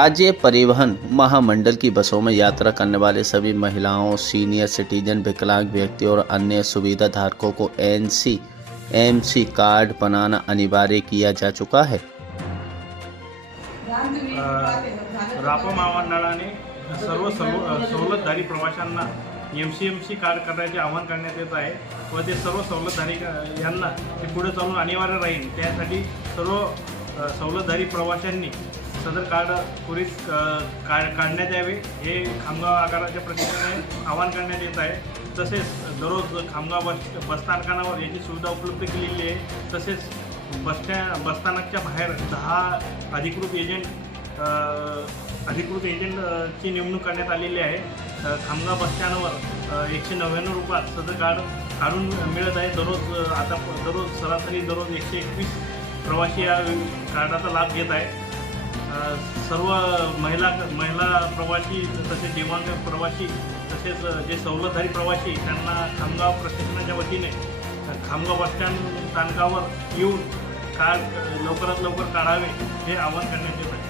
राज्य परिवहन महामंडल की बसों में यात्रा करने वाले सभी महिलाओं, सीनियर सिटीजन, विकलांग व्यक्ति और अन्य सुविधा धारकों को एनसी कार्ड बनाना अनिवार्य किया जा चुका है। रापा महामंडळाने सर्व सवलतधारी प्रवाशांना एमसी कार्ड करण्याचे आवाहन करण्यात येत आहे व ते सर्व सवलतधारी यांना ते पुढे चालून अनिवार्य राहील। त्यासाठी सर्व सवलतधारी प्रवाशांनी सदर कार्ड त्वरित काढण्यात यावे हे खामगाव आगाराच्या प्रतिनिधीने आवाहन करण्यात येत आहे। तसेच दररोज खामगाव बसस्थानकावर याची सुविधा उपलब्ध केलेली आहे। तसेच बसस्थानकच्या बाहेर 10 अधिकृत एजंटची नेमणूक करण्यात आलेली आहे। खामगाव बसस्टँडवर 199 रुपयात सदर कार्ड काढून मिळत आहे। दररोज सरासरी 121 प्रवासी या कार्डाचा लाभ घेत आहे। सर्व महिला प्रवासी तसेच दिव्यांग प्रवासी तसेच जे सवलतधारी प्रवासी त्यांना खामगाव प्रशासनाच्या वतीने खामगाव बसस्टँड स्थानकावर येऊन कार्ड लवकरात लवकर काढावे हे आवाहन करण्यात येत आहे।